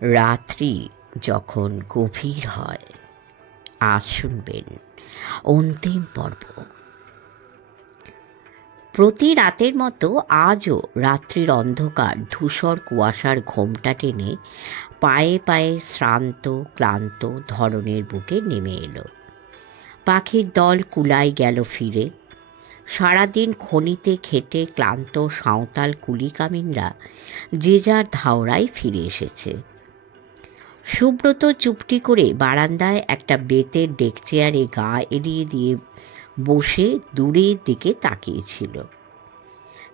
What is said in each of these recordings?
রাত্রি যখন গভীর হয়, আজ শুনবেন অন্তিম পর্ব। প্রতি রাতের মতো আজও রাত্রির অন্ধকার ধূসর কুয়াশার ঘোমটা টেনে পায়ে পায়ে শ্রান্ত ক্লান্ত ধরনের বুকে নেমে এলো। পাখির দল কুলাই গেল ফিরে। সারাদিন খনিতে খেটে ক্লান্ত সাঁওতাল কুলি কামিনরা যে যার ধাওড়ায় ফিরে এসেছে। সুব্রত চুপটি করে বারান্দায় একটা বেতের ডেক চেয়ারে গা এড়িয়ে দিয়ে বসে দূরের দিকে তাকিয়েছিল।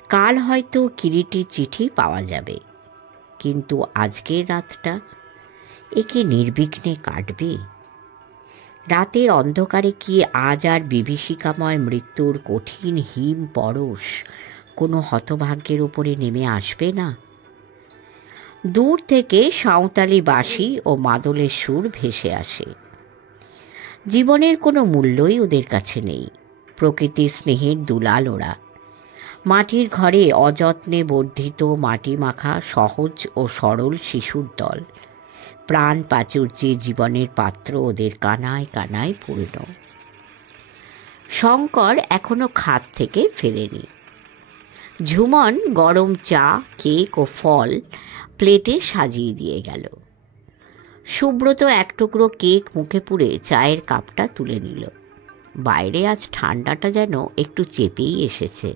কাল হয়তো কিরিটির চিঠি পাওয়া যাবে, কিন্তু আজকের রাতটা একে নির্বিঘ্নে কাটবে? রাতের অন্ধকারে কি আজ আর বিভীষিকাময় মৃত্যুর কঠিন হিম পরশ কোনো হতভাগ্যের উপরে নেমে আসবে না? দূর থেকে সাঁওতালি বাঁশি ও মাদলের সুর ভেসে আসে। জীবনের কোনো মূল্যই ওদের কাছে নেই। প্রকৃতির স্নেহের দুলাল ওরা। মাটির ঘরে অযত্নে বর্ধিত মাটি মাখা সহজ ও সরল শিশুর দল। প্রাণ প্রাচুর্যে জীবনের পাত্র ওদের কানায় কানায় পূর্ণ। শঙ্কর এখনো খাত থেকে ফেরেনি। ঝুমন গরম চা, কেক ও ফল প্লেটে সাজিয়ে দিয়ে গেল। সুব্রত এক টুকরো কেক মুখে পুরে চায়ের কাপটা তুলে নিল। বাইরে আজ ঠান্ডাটা যেন একটু চেপেই এসেছে।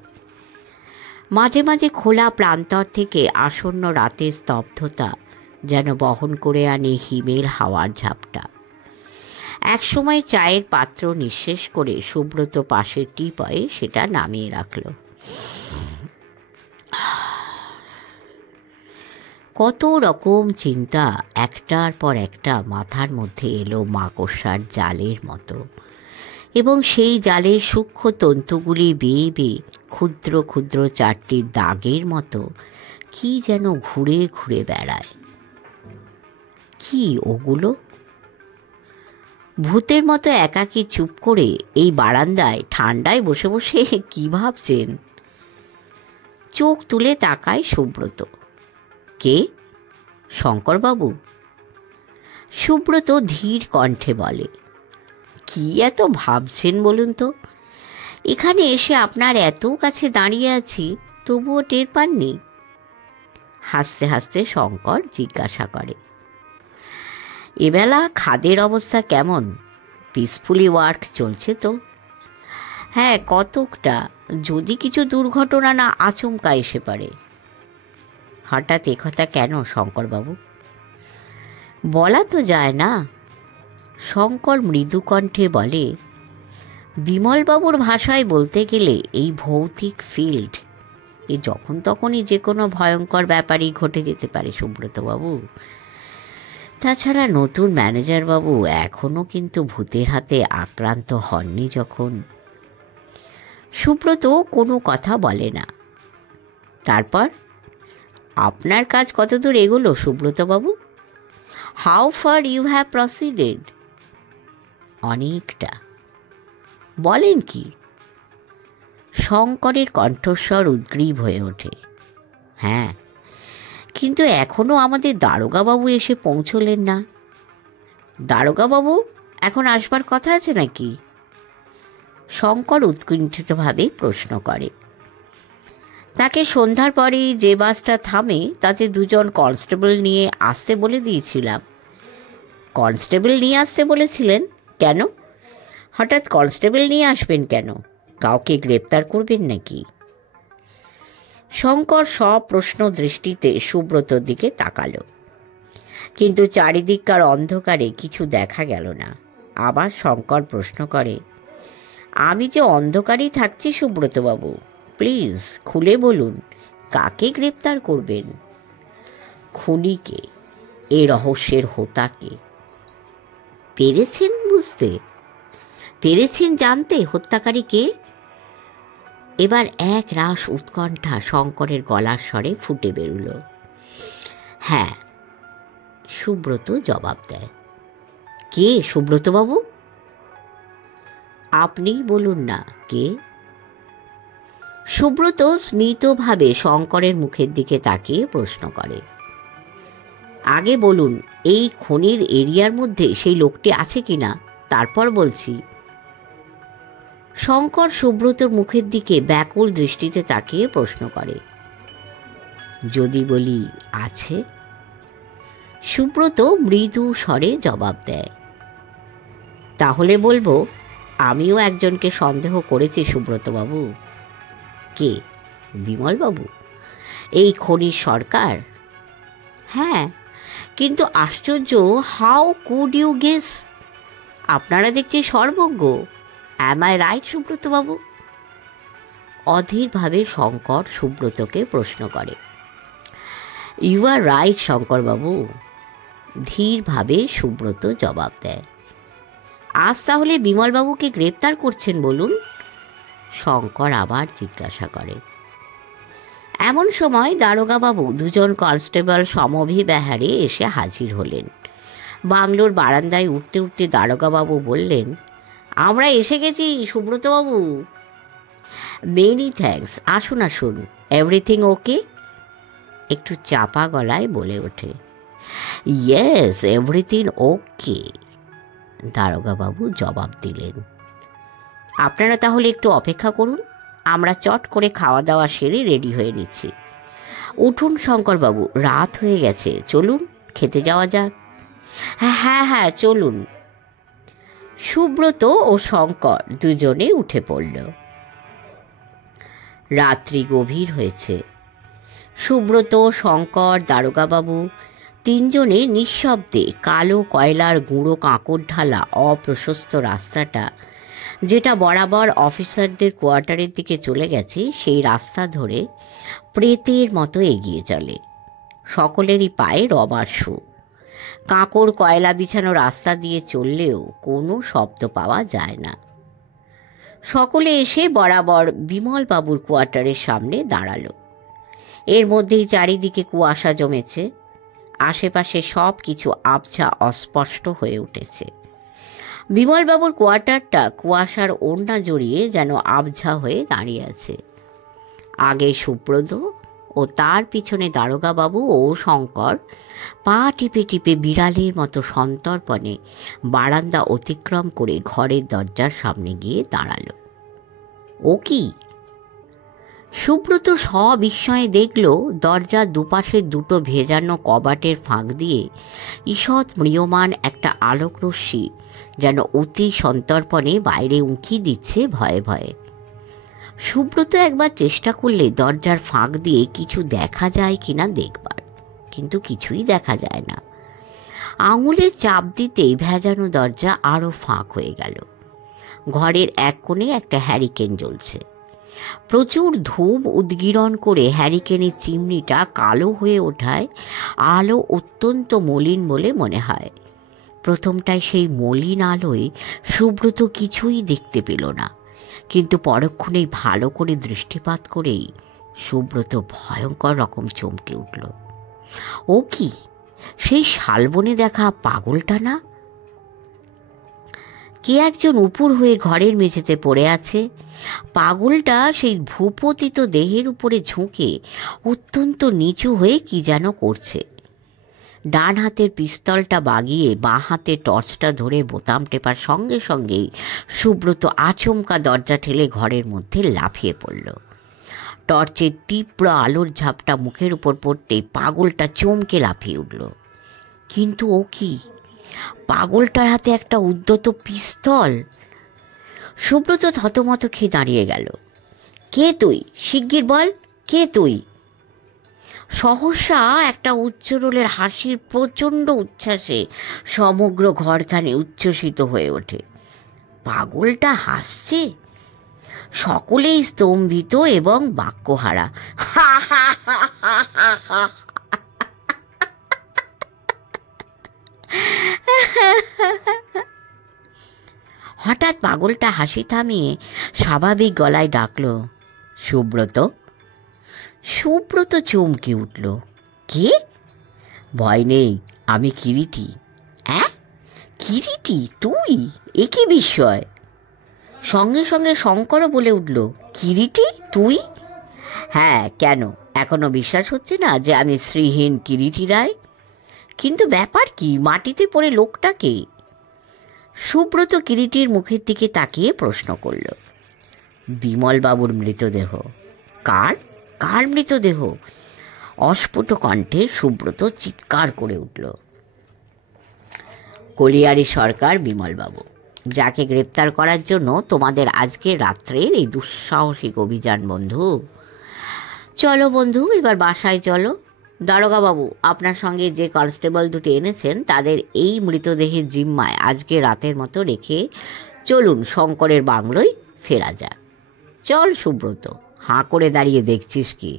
মাঝে মাঝে খোলা প্রান্তর থেকে আসন্ন রাতের স্তব্ধতা যেন বহন করে আনে হিমের হাওয়ার ঝাপটা। একসময় চায়ের পাত্র নিঃশেষ করে সুব্রত পাশের টিপয়ে সেটা নামিয়ে রাখল। কত রকম চিন্তা একটার পর একটা মাথার মধ্যে এলো মাকড়সার জালের মতো, এবং সেই জালের সূক্ষ্ম তন্তুগুলি বেয়ে বেয়ে ক্ষুদ্র ক্ষুদ্র চারটি দাগের মতো কি যেন ঘুরে ঘুরে বেড়ায়। কি ওগুলো? ভূতের মতো একাকী চুপ করে এই বারান্দায় ঠান্ডায় বসে বসে কি ভাবছেন? চোখ তুলে তাকায় সুব্রত। কে? শঙ্করবাবু? সুব্রত ধীর কণ্ঠে বলে, কি এত ভাবছেন বলুন তো? এখানে এসে আপনার এত কাছে দাঁড়িয়ে আছি, তবুও টের পাননি? হাসতে হাসতে শঙ্কর জিজ্ঞাসা করে, এবেলা খাদের অবস্থা কেমন? পিসফুলি ওয়ার্ক চলছে তো? হ্যাঁ, কতকটা, যদি কিছু দুর্ঘটনা না আচমকা এসে পারে। হঠাৎ একথা কেন শঙ্করবাবু? বলা তো যায় না। শঙ্কর মৃদু কণ্ঠে বলে, বিমলবাবুর ভাষায় বলতে গেলে এই ভৌতিক ফিল্ড এ যখন তখনই যে কোনো ভয়ঙ্কর ব্যাপারই ঘটে যেতে পারে সুব্রতবাবু। তাছাড়া নতুন ম্যানেজারবাবু এখনও কিন্তু ভূতের হাতে আক্রান্ত হননি যখন। সুব্রত কোনো কথা বলে না। তারপর আপনার কাজ কতদূর এগোলো সুব্রতবাবু? How far you have proceeded? অনেকটা। বলেন কি? শঙ্করের কণ্ঠস্বর উদ্গ্রীব হয়ে ওঠে। হ্যাঁ, কিন্তু এখনো আমাদের দারোগাবাবু এসে পৌঁছলেন না। দারোগাবাবু এখন আসবার কথা আছে নাকি? শঙ্কর উৎকণ্ঠিতভাবে প্রশ্ন করে। তাকে সন্ধ্যার পরেই যে বাসটা থামে তাতে দুজন কনস্টেবল নিয়ে আসতে বলে দিয়েছিলাম। কনস্টেবল নিয়ে আসতে বলেছিলেন? কেন? হঠাৎ কনস্টেবল নিয়ে আসবেন কেন? কাউকে গ্রেপ্তার করবেন নাকি? শঙ্কর সপ্রশ্ন দৃষ্টিতে সুব্রতর দিকে তাকালো, কিন্তু চারিদিককার অন্ধকারে কিছু দেখা গেল না। আবার শঙ্কর প্রশ্ন করে, আমি যে অন্ধকারেই থাকছি সুব্রতবাবু, প্লিজ খুলে বলুন, কাকে গ্রেপ্তার করবেন? খুনিকে, এ রহস্যের হোতাকে। পেরেছেন বুঝতে? পেরেছেন জানতে হত্যাকারী কে? এবার এক রাশ উৎকণ্ঠা শঙ্করের গলার স্বরে ফুটে বেরুল। হ্যাঁ, সুব্রত জবাব দেয়। কে সুব্রতবাবু? আপনিই বলুন না কে। সুব্রত স্মিতভাবে শঙ্করের মুখের দিকে তাকিয়ে প্রশ্ন করে, আগে বলুন এই খনির এরিয়ার মধ্যে সেই লোকটি আছে কিনা, তারপর বলছি। শঙ্কর সুব্রতর মুখের দিকে ব্যাকুল দৃষ্টিতে তাকিয়ে প্রশ্ন করে, যদি বলি আছে? সুব্রত মৃদু স্বরে জবাব দেয়, তাহলে বলবো আমিও একজনকে সন্দেহ করেছি সুব্রতবাবু। কে? বিমলবাবু? এই খনির সরকার? হ্যাঁ, কিন্তু আশ্চর্য, হাউ কুড ইউ গেস? আপনারা দেখছি সর্বজ্ঞ। অ্যাম আই রাইট সুব্রতবাবু? অধীরভাবে শঙ্কর সুব্রতকে প্রশ্ন করে। ইউ আর রাইট শঙ্করবাবু, ধীরভাবে সুব্রত জবাব দেয়। আজ তাহলে বিমলবাবুকে গ্রেপ্তার করছেন বলুন? শঙ্কর আবার জিজ্ঞাসা করে। এমন সময় দারোগাবাবু দুজন কনস্টেবল সমভিব্যাহারে এসে হাজির হলেন। বাংলোর বারান্দায় উঠতে উঠতে দারোগাবাবু বললেন, আমরা এসে গেছি সুব্রতবাবু। মেনি থ্যাঙ্কস, আসুন আসুন। Everything okay? একটু চাপা গলায় বলে ওঠে। ইয়েস, এভরিথিং ওকে, দারোগাবাবু জবাব দিলেন। আপনারা তাহলে একটু অপেক্ষা করুন, আমরা চট করে খাওয়া দাওয়া সেরে রেডি হয়ে নিচ্ছি। উঠুন শঙ্করবাবু, রাত হয়ে গেছে, চলুন খেতে যাওয়া যাক। হ্যাঁ হ্যাঁ চলুন। সুব্রত ও শঙ্কর দুজনে উঠে পড়ল। রাত্রি গভীর হয়েছে। সুব্রত, শঙ্কর, দারোগাবাবু তিনজনে নিঃশব্দে কালো কয়লার গুঁড়ো কাঁকড় ঢালা অপ্রশস্ত রাস্তাটা, যেটা বরাবর অফিসারদের কোয়ার্টারের দিকে চলে গেছে, সেই রাস্তা ধরে প্রেতের মতো এগিয়ে চলে। সকলেরই পায়ে রবার শু। কাঁকড় কয়লা বিছানো রাস্তা দিয়ে চললেও কোনো শব্দ পাওয়া যায় না। সকলে এসে বরাবর বিমলবাবুর কোয়ার্টারের সামনে দাঁড়ালো। এর মধ্যেই চারিদিকে কুয়াশা জমেছে। আশেপাশে সব কিছু আবছা অস্পষ্ট হয়ে উঠেছে। বিমলবাবুর কোয়ার্টারটা কুয়াশার ওড়না জড়িয়ে যেন আবঝা হয়ে দাঁড়িয়ে আছে। আগে সুব্রত ও তার পিছনে দারোগাবাবু ও শঙ্কর পা টিপে টিপে বিড়ালের মতো সন্তর্পণে বারান্দা অতিক্রম করে ঘরের দরজার সামনে গিয়ে দাঁড়ালো। ও কি? সুব্রত সবিস্ময়ে দেখল দরজার দুপাশের দুটো ভেজানো কবাটের ফাঁক দিয়ে ঈষৎ ম্রিয়মাণ একটা আলোকরশ্মি যেন অতি সন্তর্পণে বাইরে উঁকি দিচ্ছে ভয়ে ভয়ে। সুব্রত একবার চেষ্টা করলে দরজার ফাঁক দিয়ে কিছু দেখা যায় কিনা দেখবার, কিন্তু কিছুই দেখা যায় না। আঙুলের চাপ দিতেই ভেজানো দরজা আরও ফাঁক হয়ে গেল। ঘরের এক কোণে একটা হ্যারিকেন জ্বলছে। প্রচুর ধূম উদ্গীরণ করে হ্যারিকেনের চিমনিটা কালো হয়ে ওঠায় আলো অত্যন্ত মলিন বলে মনে হয়। প্রথমটায় সেই মলিন আলোয় সুব্রত কিছুই দেখতে পেল না, কিন্তু পরক্ষণেই ভালো করে দৃষ্টিপাত করেই সুব্রত ভয়ঙ্কর রকম চমকে উঠল। ও কি, সেই শালবনে দেখা পাগলটা না? কে একজন উপুর হয়ে ঘরের মেঝেতে পড়ে আছে। পাগলটা সেই ভূপতিত দেহের উপরে ঝুঁকে অত্যন্ত নিচু হয়ে কি যেন করছে। ডান হাতের পিস্তলটা বাগিয়ে বাঁ হাতে টর্চটা ধরে বোতাম টেপার সঙ্গে সঙ্গেই সুব্রত আচমকা দরজা ঠেলে ঘরের মধ্যে লাফিয়ে পড়ল। টর্চের তীব্র আলোর ঝাপটা মুখের উপর পড়তে পাগলটা চমকে লাফিয়ে উঠল। কিন্তু ও কি, পাগলটার হাতে একটা উদ্যত পিস্তল! সুব্রত থতমত খেয়ে দাঁড়িয়ে গেল। কে তুই? শিগগির বল, কে তুই? সহসা একটা উচ্চরোলের হাসির প্রচণ্ড উচ্ছ্বাসে সমগ্র ঘরখানে উচ্ছ্বসিত হয়ে ওঠে। পাগলটা হাসছে। সকলেই স্তম্ভিত এবং বাক্যহারা। হঠাৎ পাগলটা হাসি থামিয়ে স্বাভাবিক গলায় ডাকল, সুব্রত। সুব্রত চমকে উঠল। কে? ভয় নেই, আমি কিরিটি। হ্যাঁ, কিরিটি তুই? এ কি বিস্ময়! সঙ্গে সঙ্গে শঙ্করও বলে উঠল, কিরিটি তুই? হ্যাঁ, কেন এখনো বিশ্বাস হচ্ছে না যে আমি শ্রীহীন কিরিটি রায়? কিন্তু ব্যাপার কি, মাটিতে পড়ে লোকটাকে? সুব্রত কিরিটির মুখের দিকে তাকিয়ে প্রশ্ন করল। বিমলবাবুর মৃতদেহ। কার কার মৃতদেহ? অস্ফুট কণ্ঠে সুব্রত চিৎকার করে উঠল। কলিয়ারি সরকার বিমলবাবু, যাকে গ্রেপ্তার করার জন্য তোমাদের আজকে রাত্রের এই দুঃসাহসিক অভিযান। বন্ধু, চলো বন্ধু, এবার বাসায় চলো। দারোগা বাবু, আপনার সঙ্গে যে কনস্টেবল দুটি এনেছেন তাদের এই মৃতদেহের জিম্মায় আজকে রাতের মতো রেখে চলুন শঙ্করের বাংলোয় ফেরা যাক। চল সুব্রত, হাঁ করে দাঁড়িয়ে দেখছিস কি?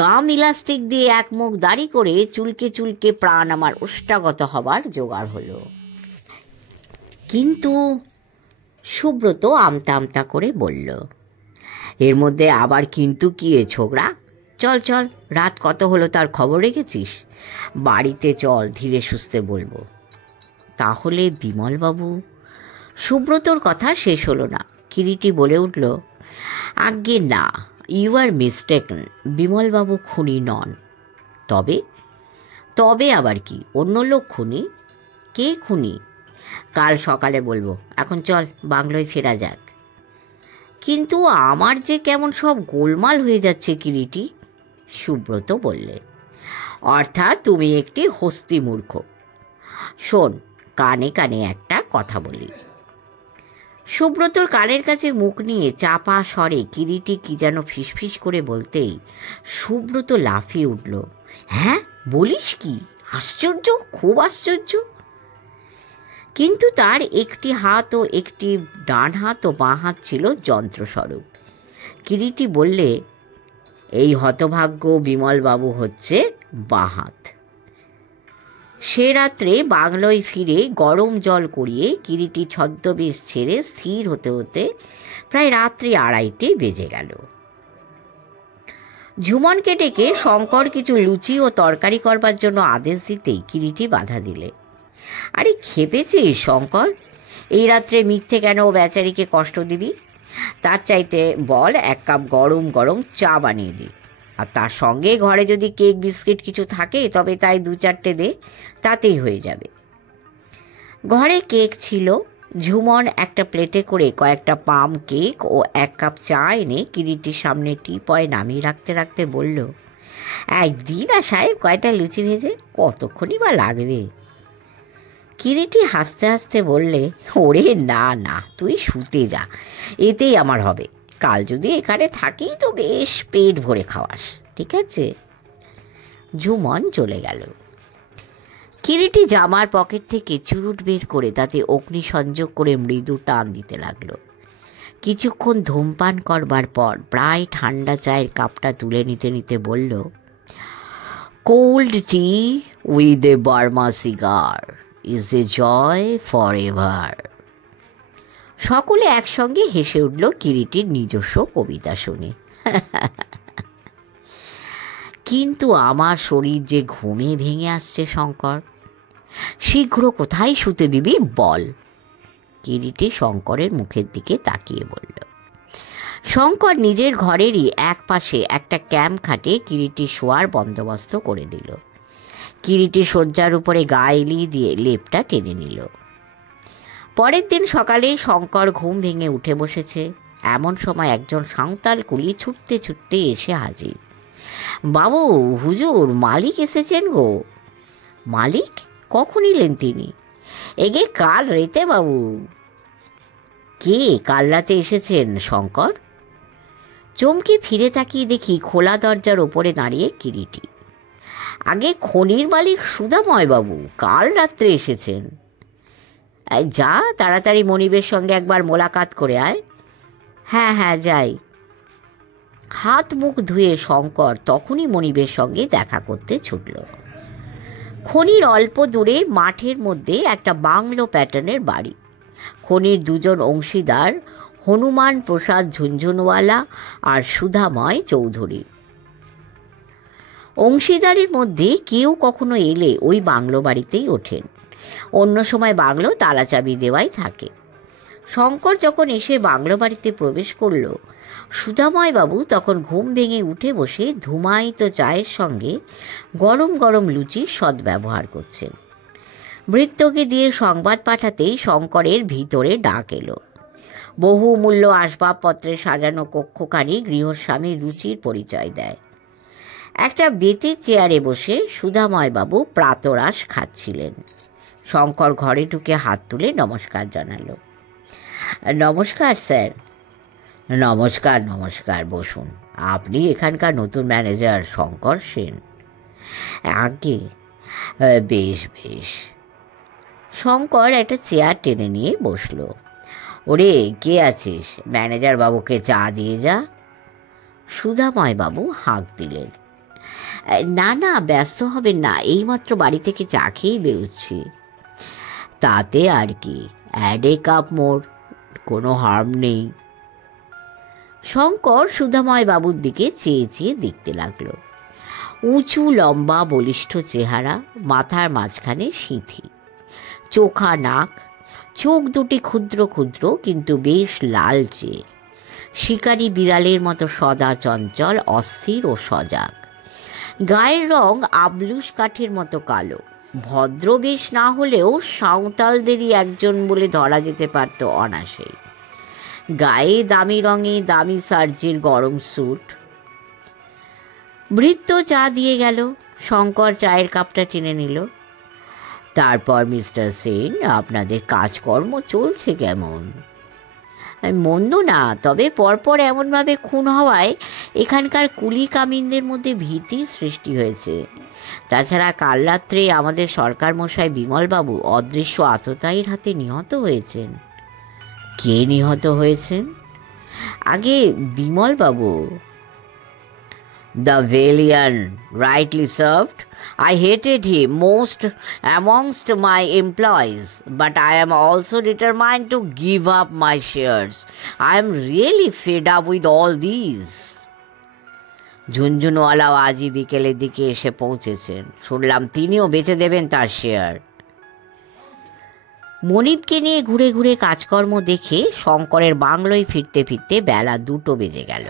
গাম ইলাস্টিক দিয়ে এক মুখ দাড়ি করে চুলকে চুলকে প্রাণ আমার ওষ্ঠাগত হবার জোগাড় হলো। কিন্তু সুব্রত আমতা আমতা করে বলল, এর মধ্যে আবার কিন্তু কি এ ছোকরা? চল চল, রাত কত হলো তার খবর রেখেছিস? বাড়িতে চল, ধীরে সুস্থে বলবো। তাহলে বিমলবাবু? সুব্রতর কথা শেষ হলো না। কিরিটি বলে উঠল, আজ্ঞে না, ইউ আর মিস্টেকেন, বিমলবাবু খুনি নন। তবে? তবে আবার কি, অন্য লোক খুনি। কে খুনি? কাল সকালে বলবো, এখন চল বাংলোয় ফেরা যাক। কিন্তু আমার যে কেমন সব গোলমাল হয়ে যাচ্ছে কিরিটি, সুব্রত বললে। অর্থাৎ তুমি একটি হস্তি মূর্খ। শোন, কানে কানে একটা কথা বলি। সুব্রতর কানের কাছে মুখ নিয়ে চাপা স্বরে কিরিটি কি যেন ফিসফিস করে বলতেই সুব্রত লাফিয়ে উঠল। হ্যাঁ, বলিস কি? আশ্চর্য, খুব আশ্চর্য। কিন্তু তার একটি হাত ও একটি ডান হাত ও বাঁ হাত ছিল যন্ত্রস্বরূপ। কিরিটি বললে, এই হতভাগ্য বিমলবাবু হচ্ছে বাঁ হাত। সে রাত্রে বাংলোয় ফিরে গরম জল করিয়ে কিরিটি ছদ্মবেশ ছেড়ে স্থির হতে হতে প্রায় রাত্রি 2:30 বেজে গেল। ঝুমনকে ডেকে শঙ্কর কিছু লুচি ও তরকারি করবার জন্য আদেশ দিতেই কিরিটি বাধা দিলে। আরে খেপেছিস শঙ্কর? এই রাত্রে মিথ্যে কেন ও বেচারিকে কষ্ট দিবি? তার চাইতে বল 1 কাপ গরম গরম চা বানিয়ে দিই, আর তার সঙ্গে ঘরে যদি কেক বিস্কিট কিছু থাকে তবে তাই 2-4টে দে, তাতেই হয়ে যাবে। ঘরে কেক ছিল। ঝুমন একটা প্লেটে করে কয়েকটা পাম কেক ও 1 কাপ চা এনে কিরিটির সামনে টিপয় নামিয়ে রাখতে রাখতে বলল, একদিন আর সাহেব কয়টা লুচি ভেজে, কতক্ষণই বা লাগবে? কিরিটি হাসতে হাসতে বললে, ওরে না না, তুই শুতে যা, এতেই আমার হবে। কাল যদি এখানে থাকি তো বেশ পেট ভরে খাওয়াস, ঠিক আছে? ঝুমন চলে গেল। কিরিটি জামার পকেট থেকে চুরুট বের করে তাতে অগ্নি সংযোগ করে মৃদু টান দিতে লাগলো। কিছুক্ষণ ধূমপান করবার পর প্রায় ঠান্ডা চায়ের কাপটা তুলে নিতে নিতে বলল, cold tea with a Burma cigar is a joy forever. সকলে একসঙ্গে হেসে উঠল কিরিটির নিজস্ব কবিতা শুনে। কিন্তু আমার শরীর যে ঘুমে ভেঙে আসছে শঙ্কর, শীঘ্র কোথায় শুতে দিবি বল? কিরিটি শঙ্করের মুখের দিকে তাকিয়ে বলল। শঙ্কর নিজের ঘরেরই এক পাশে একটা ক্যাম্প খাটে কিরিটি শোয়ার বন্দোবস্ত করে দিল। কিরিটি শয্যার উপরে গা এলিয়ে দিয়ে লেপটা টেনে নিল। পরের দিন সকালে শঙ্কর ঘুম ভেঙে উঠে বসেছে, এমন সময় একজন সাঁওতাল কুলি ছুটতে ছুটতে এসে হাজির। বাবু, হুজুর, মালিক এসেছেন গো। মালিক? কখন এলেন তিনি? এগে কাল রাতে বাবু। কে কাল রাতে এসেছেন শঙ্কর? চমকে ফিরে তাকিয়ে দেখি খোলা দরজার ওপরে দাঁড়িয়ে কিরিটি। আগে খনির মালিক সুধাময় বাবু কাল রাত্রে এসেছেন। যা, তাড়াতাড়ি মনিবের সঙ্গে একবার মোলাকাত করে আয়। হ্যাঁ হ্যাঁ, যাই। হাত মুখ ধুয়ে শঙ্কর তখনই মনিবের সঙ্গে দেখা করতে ছুটল। খনির অল্প দূরে মাঠের মধ্যে একটা বাংলো প্যাটার্নের বাড়ি। খনির 2জন অংশীদার, হনুমান প্রসাদ ঝুনঝুনওয়ালা আর সুধাময় চৌধুরী। অংশীদারের মধ্যে কেউ কখনো এলে ওই বাংলো বাড়িতেই ওঠেন, অন্য সময় বাংলো তালা চাবি দেওয়াই থাকে। শঙ্কর যখন এসে বাংলো বাড়িতে প্রবেশ করল, সুধাময়বাবু তখন ঘুম ভেঙে উঠে বসে ধুমায়িত চায়ের সঙ্গে গরম গরম লুচির সদ্ব্যবহার করছেন। ভৃত্যকে দিয়ে সংবাদ পাঠাতেই শঙ্করের ভিতরে ডাক এলো। বহুমূল্য আসবাবপত্রে সাজানো কক্ষখানি গৃহস্বামী রুচির পরিচয় দেয়। একটা বেতের চেয়ারে বসে সুধাময়বাবু প্রাতরাশ খাচ্ছিলেন। শঙ্কর ঘরে ঢুকে হাত তুলে নমস্কার জানালো। নমস্কার স্যার। নমস্কার নমস্কার, বসুন। আপনি এখানকার নতুন ম্যানেজার শঙ্কর সেন? আগে, বেশ বেশ। শঙ্কর একটা চেয়ার টেনে নিয়ে বসল। ওরে, কে আছিস? ম্যানেজার বাবুকে চা দিয়ে যা। সুধাময়বাবু হাঁক দিলেন। না না, ব্যস্ত হবেন না, এইমাত্র বাড়ি থেকে চা খেয়েই বেরোচ্ছি। তাতে আর কি, অ্যাড এ কাপ মোর, কোনো হার্ম নেই। শঙ্কর সুধাময়বাবুর দিকে চেয়ে চেয়ে দেখতে লাগলো। উঁচু লম্বা বলিষ্ঠ চেহারা, মাথার মাঝখানে সিঁথি, চোখা নাক, চোখ দুটি ক্ষুদ্র ক্ষুদ্র কিন্তু বেশ লালচে, শিকারী বিড়ালের মতো সদা চঞ্চল, অস্থির ও সজাগ। গায়ের রং আবলুস কাঠের মতো কালো। ভদ্র বেশ না হলেও সাঁওতালদেরই একজন বলে ধরা যেতে পারত অনাসেই। গায়ে দামি রঙে দামি সার্জের গরম স্যুট। ভৃত্য চা দিয়ে গেল। শঙ্কর চায়ের কাপটা টেনে নিল। তারপর, মিস্টার সেন, আপনাদের কাজকর্ম চলছে কেমন? মন্দ না, তবে পরপর এমনভাবে খুন হওয়ায় এখানকার কুলি কামিনদের মধ্যে ভীতির সৃষ্টি হয়েছে। তাছাড়া কাল রাত্রে আমাদের সরকার মশাই বিমলবাবু অদৃশ্য আততায়ীর হাতে নিহত হয়েছেন। কে নিহত হয়েছেন? আগে বিমলবাবু। The villain, rightly served. I hated him most amongst my employees, but I am also determined to give up my shares. I am really fed up with all these. ঝুনঝুনওয়ালাও আজই বিকেলের দিকে এসে পৌঁছেছেন। শুনলাম তিনিও বেচে দেবেন তার শেয়ার। মনিবকে নিয়ে ঘুরে ঘুরে কাজকর্ম দেখে শঙ্করের বাংলোয় ফিরতে ফিরতে বেলা 2টো বেজে গেল।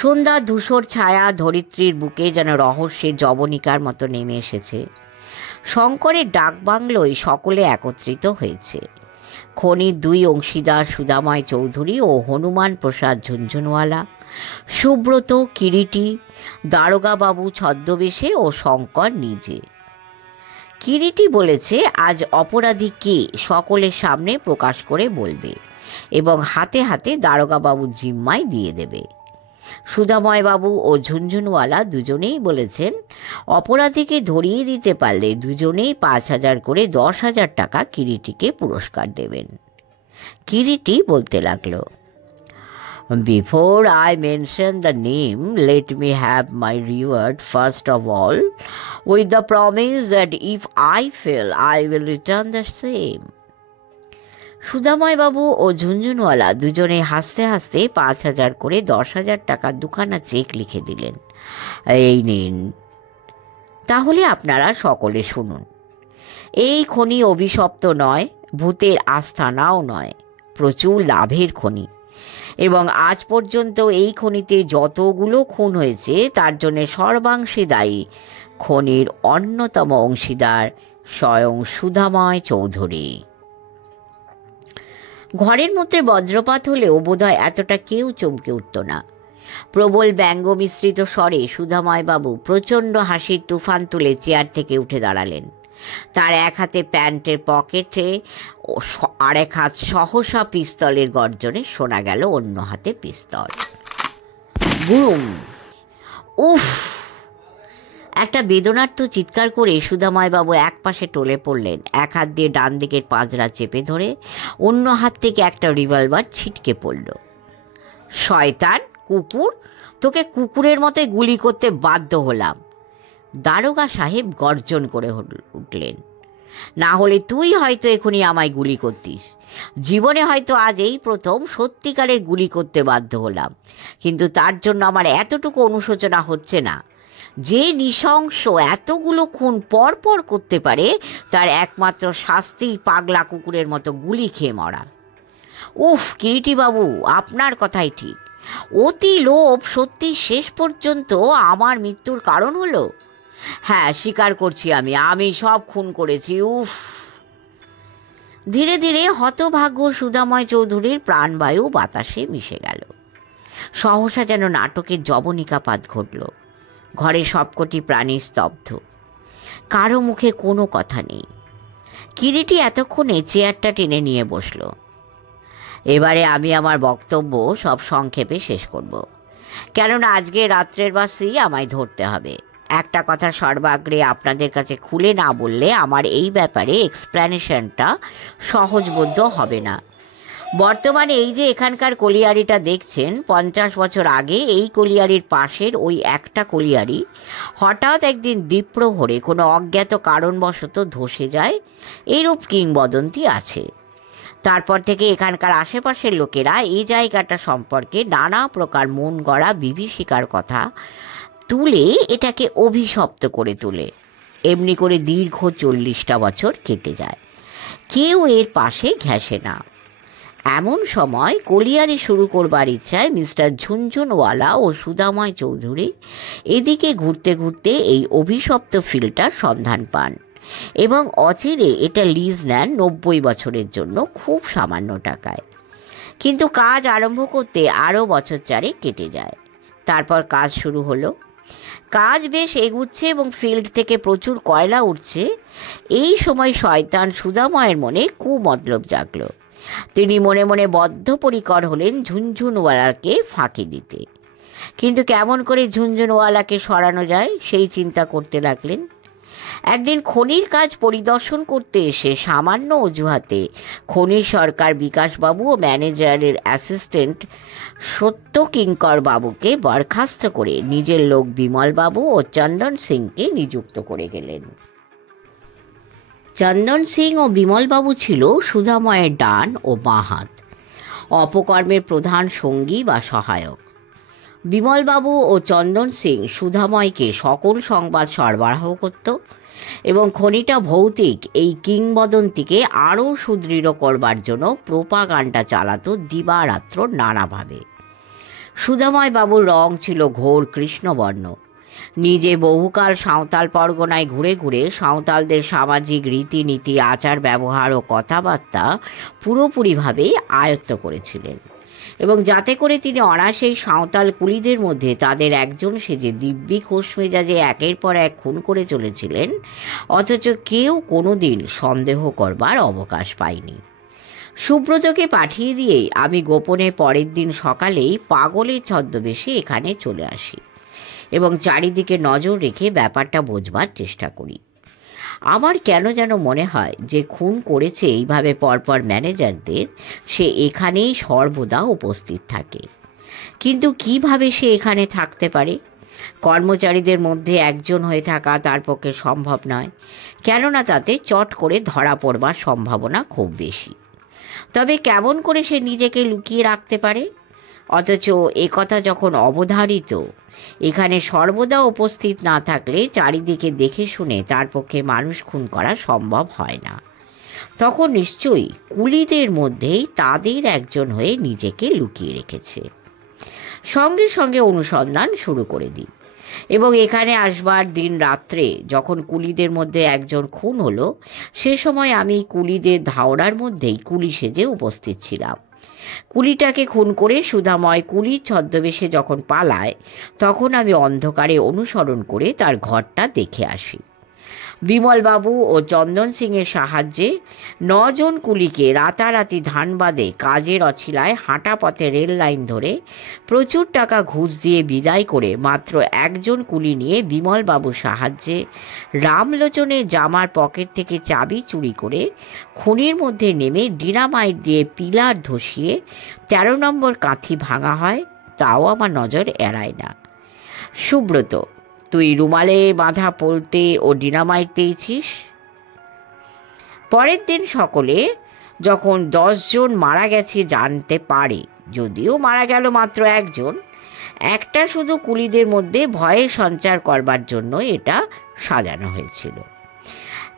সন্ধ্যা ধূসর ছায়া ধরিত্রীর বুকে যেন রহস্যের জবনিকার মতো নেমে এসেছে। শঙ্করের ডাকবাংলোয় সকলে একত্রিত হয়েছে। খনির 2 অংশীদার সুধাময় চৌধুরী ও হনুমান প্রসাদ ঝুনঝুনওয়ালা, সুব্রত, কিরিটি, দারোগাবাবু ছদ্মবেশে ও শঙ্কর নিজে। কিরিটি বলেছে আজ অপরাধী কে সকলের সামনে প্রকাশ করে বলবে এবং হাতে হাতে দারোগাবাবুর জিম্মায় দিয়ে দেবে। সুধাময়বাবু ও ঝুনঝুনওয়ালা দুজনেই বলেছেন অপরাধীকে ধরিয়ে দিতে পারলে দুজনেই 5,000 করে 10,000 টাকা কিরিটিকে পুরস্কার দেবেন। কিরিটি বলতে লাগলো, Before I mention the name, let me have my reward first of all, with the promise that if I fail, I will return the same. সুধাময়বাবু ও ঝুনঝুনওয়ালা দুজনে হাসতে হাসতে 5,000 করে 10,000 টাকা দুখানা চেক লিখে দিলেন। এই নিন। তাহলে আপনারা সকলে শুনুন। এই খনি অভিশপ্ত নয়, ভূতের আস্থানাও নয়, প্রচুর লাভের খনি। এবং আজ পর্যন্ত এই খনিতে যতগুলো খুন হয়েছে তার জন্য সর্বাংশে দায়ী খনির অন্যতম অংশীদার স্বয়ং সুধাময় চৌধুরী। ঘরের মধ্যে বজ্রপাত হলেও বোধহয় এতটা কেউ চমকে উঠত না। প্রবল ব্যঙ্গ মিশ্রিত স্বরে সুধাময়বাবু প্রচণ্ড হাসির তুফান তুলে চেয়ার থেকে উঠে দাঁড়ালেন। তার এক হাতে প্যান্টের পকেটে আর এক হাত সহসা পিস্তলের গর্জনে শোনা গেল অন্য হাতে পিস্তল। বুম! উফ! একটা বেদনার্থ চিৎকার করে সুধাময়বাবু এক পাশে টলে পড়লেন। এক হাত দিয়ে ডান দিকের পাঁজরা চেপে ধরে অন্য হাত থেকে একটা রিভলভার ছিটকে পড়ল। শয়তান, কুকুর, তোকে কুকুরের মতোই গুলি করতে বাধ্য হলাম। দারোগা সাহেব গর্জন করে উঠলেন। না হলে তুই হয়তো এখনই আমায় গুলি করতিস। জীবনে হয়তো আজ এই প্রথম সত্যিকারের গুলি করতে বাধ্য হলাম, কিন্তু তার জন্য আমার এতটুকু অনুশোচনা হচ্ছে না। যে নৃশংস এতগুলো খুন পর পর করতে পারে তার একমাত্র শাস্তি পাগলা কুকুরের মতো গুলি খেয়ে মরা। উফ কিরিটিবাবু, আপনার কথাই ঠিক। অতি লোভ সত্যি শেষ পর্যন্ত আমার মৃত্যুর কারণ হলো। হ্যাঁ, স্বীকার করছি, আমি সব খুন করেছি। উফ। ধীরে ধীরে হতভাগ্য সুধাময় চৌধুরীর প্রাণবায়ু বাতাসে মিশে গেল। সহসা যেন নাটকের যবনিকাপাত ঘটল। ঘরের সবকটি প্রাণী স্তব্ধ, কারো মুখে কোনো কথা নেই। কিরিটি এতক্ষণে চেয়ারটা টেনে নিয়ে বসল। এবারে আমি আমার বক্তব্য সব সংক্ষেপে শেষ করব, কেননা আজকে রাত্রের বাসই আমায় ধরতে হবে। একটা কথা সর্বাগ্রে আপনাদের কাছে খুলে না বললে আমার এই ব্যাপারে এক্সপ্লেনেশনটা সহজবোধ্য হবে না। বর্তমানে এই যে এখানকার কলিয়ারিটা দেখছেন, 50 বছর আগে এই কলিয়ারির পাশের ওই একটা কলিয়ারি হঠাৎ একদিন দ্বীপ্রহরে কোনো অজ্ঞাত কারণবশত ধসে যায়, এইরূপ কিংবদন্তি আছে। তারপর থেকে এখানকার আশেপাশের লোকেরা এই জায়গাটা সম্পর্কে নানা প্রকার মন গড়া বিভীষিকার কথা তুলে এটাকে অভিশপ্ত করে তোলে। এমনি করে দীর্ঘ 40টা বছর কেটে যায়, কেউ এর পাশে ঘেঁষে না। এমন সময় কলিয়ারি শুরু করবার ইচ্ছায় মিস্টার ঝুনঝুনওয়ালা ও সুধাময় চৌধুরী এদিকে ঘুরতে ঘুরতে এই অভিশপ্ত ফিল্ডটার সন্ধান পান এবং অচিরে এটা লিজ নেন 90 বছরের জন্য, খুব সামান্য টাকায়। কিন্তু কাজ আরম্ভ করতে আরও বছর 4 কেটে যায়। তারপর কাজ শুরু হলো। কাজ বেশ এগুচ্ছে এবং ফিল্ড থেকে প্রচুর কয়লা উঠছে। এই সময় শয়তান সুধাময়ের মনে কুমতলব জাগল। তিনি মনে মনে বদ্ধপরিকর হলেন ঝুনঝুনওয়ালাকে ফাঁকি দিতে। কিন্তু কেমন করে ঝুনঝুনওয়ালাকে সরানো যায় সেই চিন্তা করতে লাগলেন। একদিন খনির কাজ পরিদর্শন করতে এসে সামান্য অজুহাতে খনির সরকার বিকাশবাবু ও ম্যানেজারের অ্যাসিস্ট্যান্ট সত্যকিঙ্কর বাবুকে বরখাস্ত করে নিজের লোক বিমলবাবু ও চন্দন সিংকে নিযুক্ত করে গেলেন। চন্দন সিং ও বিমলবাবু ছিল সুধাময়ের ডান ও বাঁ হাত, অপকর্মের প্রধান সঙ্গী বা সহায়ক। বিমলবাবু ও চন্দন সিং সুধাময়কে সকল সংবাদ সরবরাহ করত এবং খনিটা ভৌতিক এই কিংবদন্তিকে আরও সুদৃঢ় করবার জন্য প্রোপাগান্ডা চালাতো দিবারাত্র নানাভাবে। সুধাময় বাবুর রং ছিল ঘোর কৃষ্ণবর্ণ। নিজে বহুকাল সাঁওতাল পরগনায় ঘুরে ঘুরে সাঁওতালদের সামাজিক রীতিনীতি, আচার ব্যবহার ও কথাবার্তা পুরোপুরিভাবেই আয়ত্ত করেছিলেন এবং যাতে করে তিনি অনায়াসেই সাঁওতাল কুলিদের মধ্যে তাদের একজন সেজে দিব্যি খোশ মেজাজে একের পর এক খুন করে চলেছিলেন, অথচ কেউ কোনো দিন সন্দেহ করবার অবকাশ পায়নি। সুব্রতকে পাঠিয়ে দিয়েই আমি গোপনে পরের দিন সকালেই পাগলের ছদ্মবেশে এখানে চলে আসি এবং চারিদিকে নজর রেখে ব্যাপারটা বোঝবার চেষ্টা করি। আমার কেন যেন মনে হয় যে খুন করেছে এইভাবে পরপর ম্যানেজারদের, সে এখানেই সর্বদা উপস্থিত থাকে। কিন্তু কিভাবে সে এখানে থাকতে পারে? কর্মচারীদের মধ্যে একজন হয়ে থাকা তার পক্ষে সম্ভব নয়, কেননা তাতে চট করে ধরা পড়বার সম্ভাবনা খুব বেশি। তবে কেমন করে সে নিজেকে লুকিয়ে রাখতে পারে? অথচ একথা যখন অবধারিত, এখানে সর্বদা উপস্থিত না থাকলে চারিদিকে দেখে শুনে তার পক্ষে মানুষ খুন করা সম্ভব হয় না। তখন নিশ্চয়ই কুলিদের মধ্যেই তাদের একজন হয়ে নিজেকে লুকিয়ে রেখেছে। সঙ্গে সঙ্গে অনুসন্ধান শুরু করে দিই এবং এখানে আসবার দিন রাত্রে যখন কুলিদের মধ্যে একজন খুন হলো, সে সময় আমি কুলিদের ধাওড়ার মধ্যেই কুলি সেজে উপস্থিত ছিলাম। কুলিটাকে খুন করে সুধাময় কুলির ছদ্মবেশে যখন পালায়, তখন আমি অন্ধকারে অনুসরণ করে তার ঘরটা দেখে আসি। বিমলবাবু ও চন্দন সিংয়ের সাহায্যে 9 জন কুলিকে রাতারাতি ধানবাদে কাজের অছিলায় হাঁটা পথে রেল লাইন ধরে প্রচুর টাকা ঘুষ দিয়ে বিদায় করে মাত্র একজন কুলি নিয়ে বিমলবাবুর সাহায্যে রামলোচনের জামার পকেট থেকে চাবি চুরি করে খনির মধ্যে নেমে ডিনামাইট দিয়ে পিলার ধসিয়ে 13 নম্বর কাঁথি ভাঙা হয়, তাও আমার নজর এড়ায় না। সুব্রত, তুই রুমালে বাঁধা পলতে ও ডিনামাইট পেয়েছিস। পরের দিন সকলে যখন 10 জন মারা গেছে জানতে পারে, যদিও মারা গেল মাত্র একজন, একটা শুধু কুলিদের মধ্যে ভয়ে সঞ্চার করবার জন্য এটা সাজানো হয়েছিল।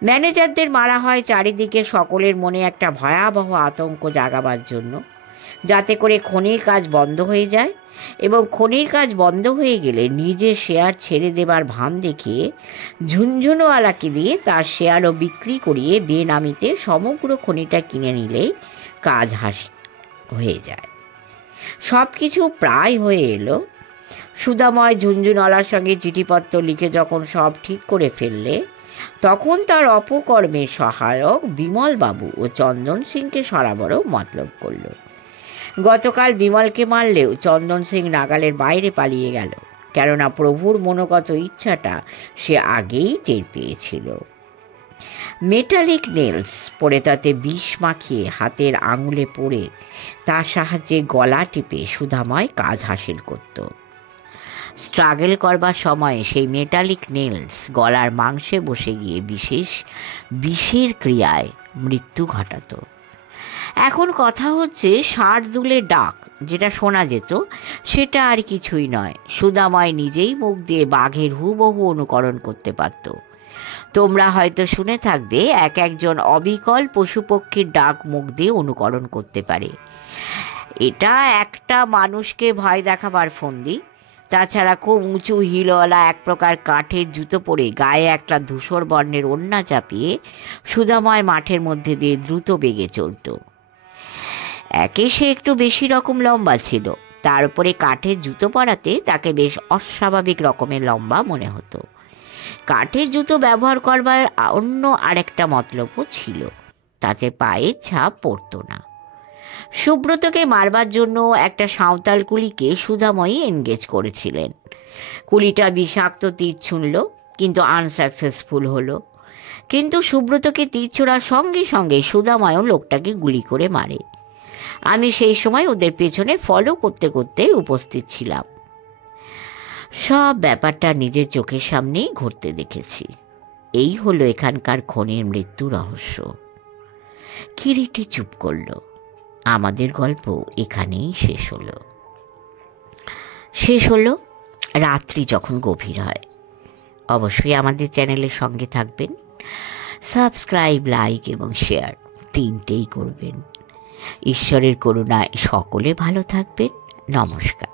ম্যানেজারদের মারা হয় চারিদিকে সকলের মনে একটা ভয়াবহ আতঙ্ক জাগাবার জন্য, যাতে করে খনির কাজ বন্ধ হয়ে যায় এবং খনির কাজ বন্ধ হয়ে গেলে নিজের শেয়ার ছেড়ে দেবার ভান দেখিয়ে ঝুনঝুনওয়ালাকে দিয়ে তার শেয়ারও বিক্রি করিয়ে বেনামিতে সমগ্র খনিটা কিনে নিলেই কাজ হয়ে যায়। সব কিছু প্রায় হয়ে এলো। সুধাময় ঝুনঝুনওয়ালার সঙ্গে চিঠিপত্র লিখে যখন সব ঠিক করে ফেললে, তখন তার অপকর্মের সহায়ক বিমলবাবু ও চন্দন সিংকে সরাবর মতলব করল। গতকাল বিমলকে মারলেও চন্দন সিং নাগালের বাইরে পালিয়ে গেল, কেননা প্রভুর মনোগত ইচ্ছাটা সে আগেই টের পেয়েছিল। মেটালিক নেলস পরে তাতে বিষ মাখিয়ে হাতের আঙুলে পড়ে তার সাহায্যে গলা টিপে সুধাময় কাজ হাসিল করত। স্ট্রাগল করবার সময় সেই মেটালিক নেলস গলার মাংসে বসে গিয়ে বিষের ক্রিয়ায় মৃত্যু ঘটাত। এখন কথা হচ্ছে ষাঁড় দুলে ডাক যেটা শোনা যেত, সেটা আর কিছুই নয়। সুধাময় নিজেই মুখ দিয়ে বাঘের হুবহু অনুকরণ করতে পারত। তোমরা হয়তো শুনে থাকবে একজন অবিকল পশুপক্ষীর ডাক মুখ দিয়ে অনুকরণ করতে পারে। এটা একটা মানুষকে ভয় দেখাবার ফন্দি। তাছাড়া খুব উঁচু হিলওয়ালা এক প্রকার কাঠের জুতো পরে গায়ে একটা ধূসর বর্ণের ওড়না চাপিয়ে সুধাময় মাঠের মধ্যে দিয়ে দ্রুত বেগে চলত। সে একটু বেশি রকম লম্বা ছিল, তার উপরে কাঠের জুতো পরাতে তাকে বেশ অস্বাভাবিক রকমের লম্বা মনে হতো। কাঠের জুতো ব্যবহার করবার অন্য আরেকটা মতলবও ছিল, তাতে পায়ের ছাপ পড়তো না। সুব্রতকে মারবার জন্য একটা সাঁওতাল কুলিকে সুধাময়ী এনগেজ করেছিলেন। কুলিটা বিষাক্ত তীর ছুঁড়ল, কিন্তু আনসাকসেসফুল হলো। কিন্তু সুব্রতকে তীর ছোড়ার সঙ্গে সঙ্গে সুধাময়ও লোকটাকে গুলি করে মারে। আমি সেই সময় ওদের পেছনে ফলো করতে করতে উপস্থিত ছিলাম। সব ব্যাপারটা নিজের চোখের সামনেই ঘটতে দেখেছি। এই হলো এখানকার খনির মৃত্যু রহস্য। কিরিটি চুপ করল। আমাদের গল্প এখানেই শেষ হলো রাত্রি যখন গভীর হয়। অবশ্যই আমাদের চ্যানেলের সঙ্গে থাকবেন। সাবস্ক্রাইব, লাইক এবং শেয়ার তিনটেই করবেন। ঈশ্বরের করুণায় সকলে ভালো থাকবেন। নমস্কার।